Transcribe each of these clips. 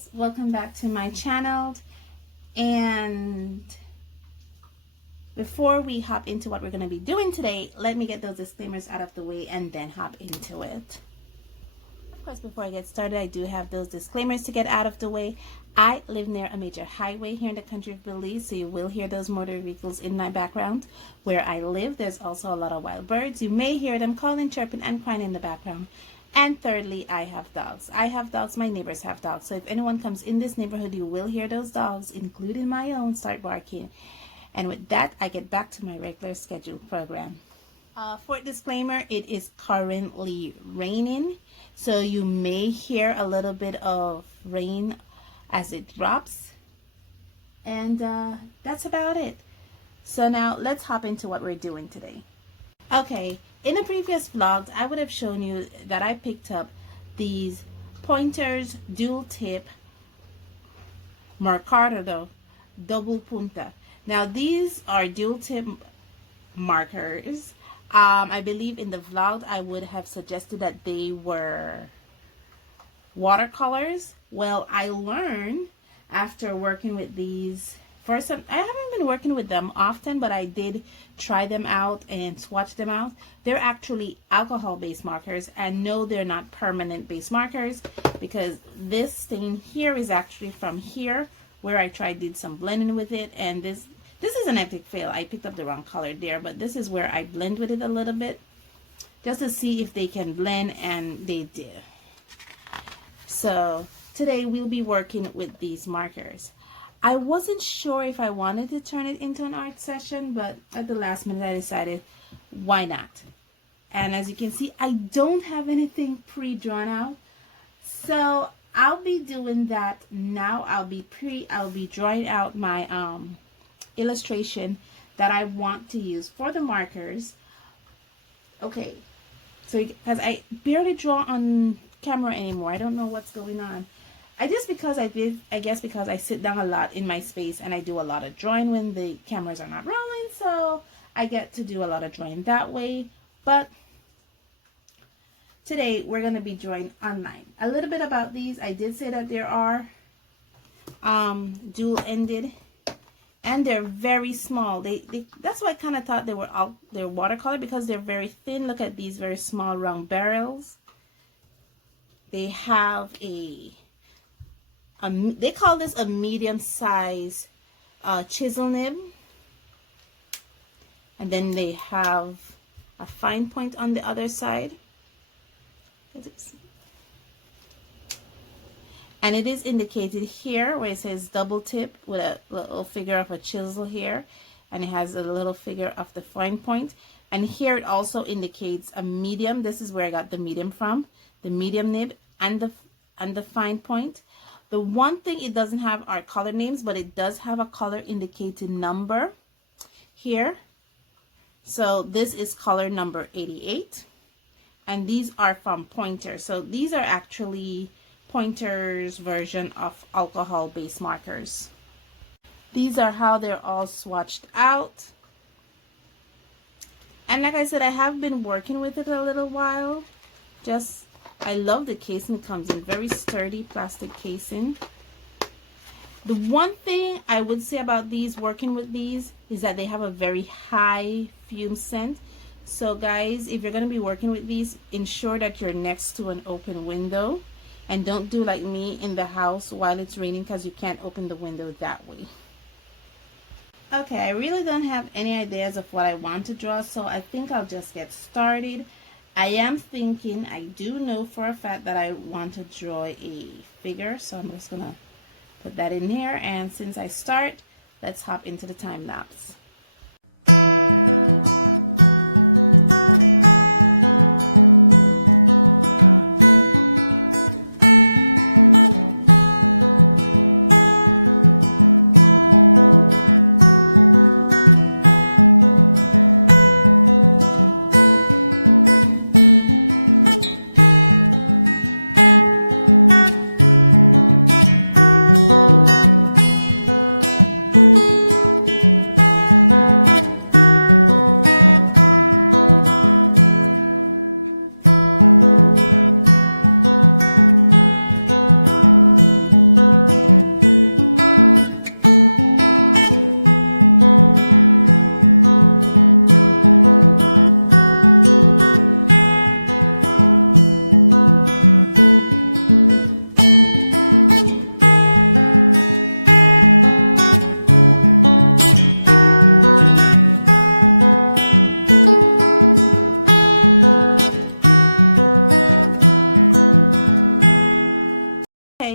guys, welcome back to my channel. And before we hop into what we're going to be doing today, let me get those disclaimers out of the way and then hop into it. Of course, before I get started, I do have those disclaimers to get out of the way. I live near a major highway here in the country of Belize, so you will hear those motor vehicles in my background. Where I live, there's also a lot of wild birds. You may hear them calling, chirping, and crying in the background. And thirdly, I have dogs. I have dogs, my neighbors have dogs. So if anyone comes in this neighborhood, you will hear those dogs, including my own, start barking. And with that, I get back to my regular scheduled program. For disclaimer, it is currently raining. So you may hear a little bit of rain as it drops. And that's about it. So now let's hop into what we're doing today. Okay, in a previous vlog, I would have shown you that I picked up these Pointers dual tip Marcado double punta. Now these are dual tip markers. I believe in the vlog I would have suggested that they were watercolors. Well, I learned after working with these for some, I haven't been working with them often, but I did try them out and swatch them out. They're actually alcohol based markers, and no, they're not permanent base markers, because this stain here is actually from here where I did some blending with it, and this is an epic fail. I picked up the wrong color there, but this is where I blend with it a little bit just to see if they can blend, and they did. So today we'll be working with these markers. I wasn't sure if I wanted to turn it into an art session, but at the last minute I decided, why not? And as you can see, I don't have anything pre-drawn out, so I'll be doing that now. I'll be drawing out my illustration that I want to use for the markers. Okay, so because I barely draw on camera anymore, I don't know what's going on. I guess because I sit down a lot in my space and I do a lot of drawing when the cameras are not rolling, so I get to do a lot of drawing that way. But today we're going to be drawing online. A little bit about these. I did say that there are dual ended, and they're very small. That's why I kind of thought they're watercolor, because they're very thin. Look at these very small round barrels. They have they call this a medium size chisel nib, and then they have a fine point on the other side, and it is indicated here where it says double tip with a little figure of a chisel here, and it has a little figure of the fine point, and here it also indicates a medium. This is where I got the medium from, the medium nib and the fine point. The one thing it doesn't have are color names, but it does have a color indicated number here. So this is color number 88, and these are from Pointer. So these are actually Pointer's version of alcohol based markers. These are how they're all swatched out. And like I said, I have been working with it a little while. I love the casing. It comes in very sturdy plastic casing. The one thing I would say about these, working with these, is that they have a very high fume scent. So guys, if you're going to be working with these, ensure that you're next to an open window, and don't do like me in the house while it's raining, because you can't open the window that way. Okay, I really don't have any ideas of what I want to draw, so I think I'll just get started. I am thinking, I do know for a fact that I want to draw a figure, so I'm just gonna put that in here, and since I start, let's hop into the time lapse.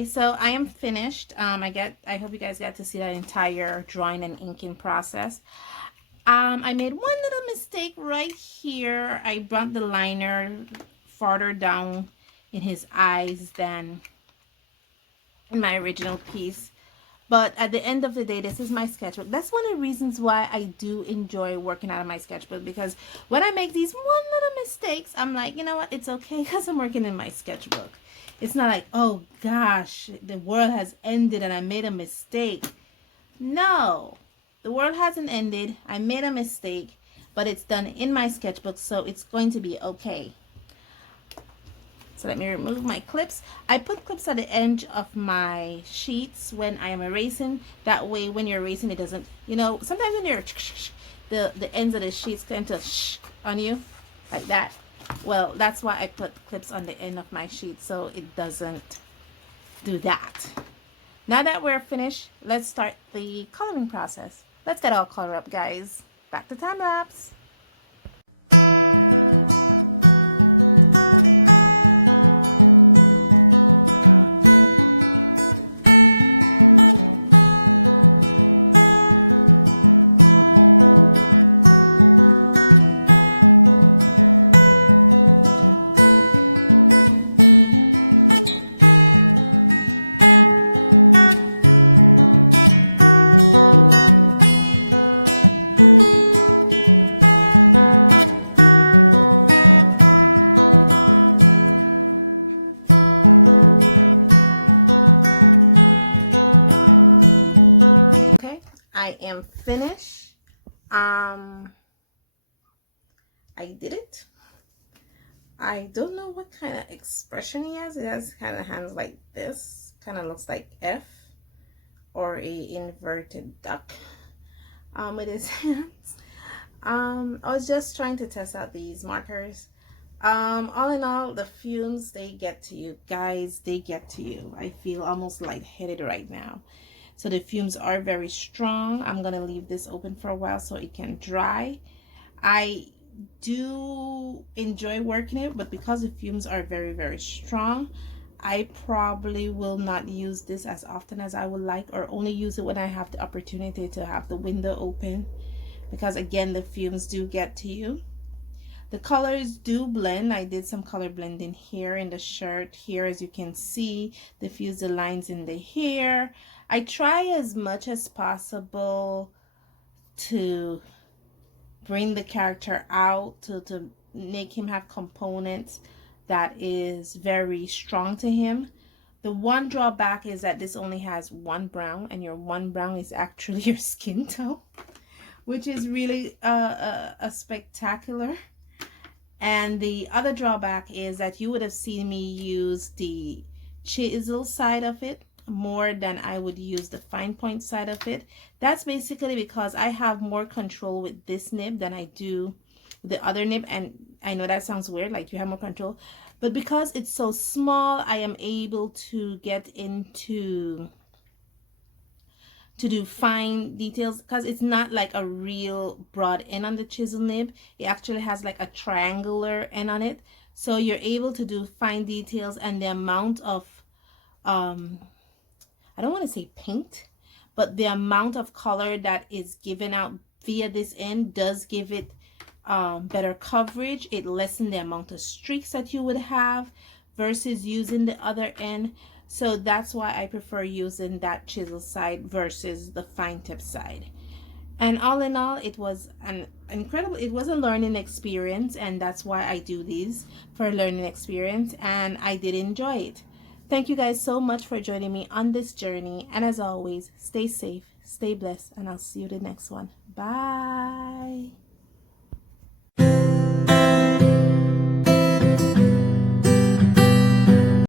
Okay, so I am finished. I hope you guys got to see that entire drawing and inking process. I made one little mistake right here. I brought the liner farther down in his eyes than in my original piece. But at the end of the day, this is my sketchbook. That's one of the reasons why I do enjoy working out of my sketchbook, because when I make these one little mistakes, I'm like, you know what? It's okay because I'm working in my sketchbook. It's not like, oh gosh, the world has ended and I made a mistake. No, the world hasn't ended. I made a mistake, but it's done in my sketchbook, so it's going to be okay. So let me remove my clips. I put clips at the edge of my sheets when I am erasing. That way when you're erasing, it doesn't, you know, sometimes when you're the ends of the sheets tend to on you like that. Well, that's why I put clips on the end of my sheet, so it doesn't do that. Now that we're finished, let's start the coloring process. Let's get all colored up, guys. Back to time lapse. I am finished. I did it. I don't know what kind of expression he has. It has kind of hands like this. Kind of looks like F or a inverted duck with his hands. I was just trying to test out these markers. All in all, the fumes, they get to you guys. They get to you. I feel almost lightheaded right now. So the fumes are very strong. I'm gonna leave this open for a while so it can dry. I do enjoy working it, but because the fumes are very, very strong, I probably will not use this as often as I would like, or only use it when I have the opportunity to have the window open, because again, the fumes do get to you. The colors do blend. I did some color blending here in the shirt. Here, as you can see, diffuse the lines in the hair. I try as much as possible to bring the character out, to make him have components that is very strong to him. The one drawback is that this only has one brown, and your one brown is actually your skin tone, which is really a spectacular. And the other drawback is that you would have seen me use the chisel side of it more than I would use the fine point side of it. That's basically because I have more control with this nib than I do with the other nib. And I know that sounds weird, like you have more control, but because it's so small, I am able to get into to do fine details, because it's not like a real broad end on the chisel nib. It actually has like a triangular end on it, so you're able to do fine details. And the amount of I don't want to say paint, but the amount of color that is given out via this end does give it better coverage. It lessens the amount of streaks that you would have versus using the other end. So that's why I prefer using that chisel side versus the fine tip side. And all in all, it was an incredible, it was a learning experience, and that's why I do these, for a learning experience, and I did enjoy it. Thank you guys so much for joining me on this journey, and as always, stay safe, stay blessed, and I'll see you the next one. Bye.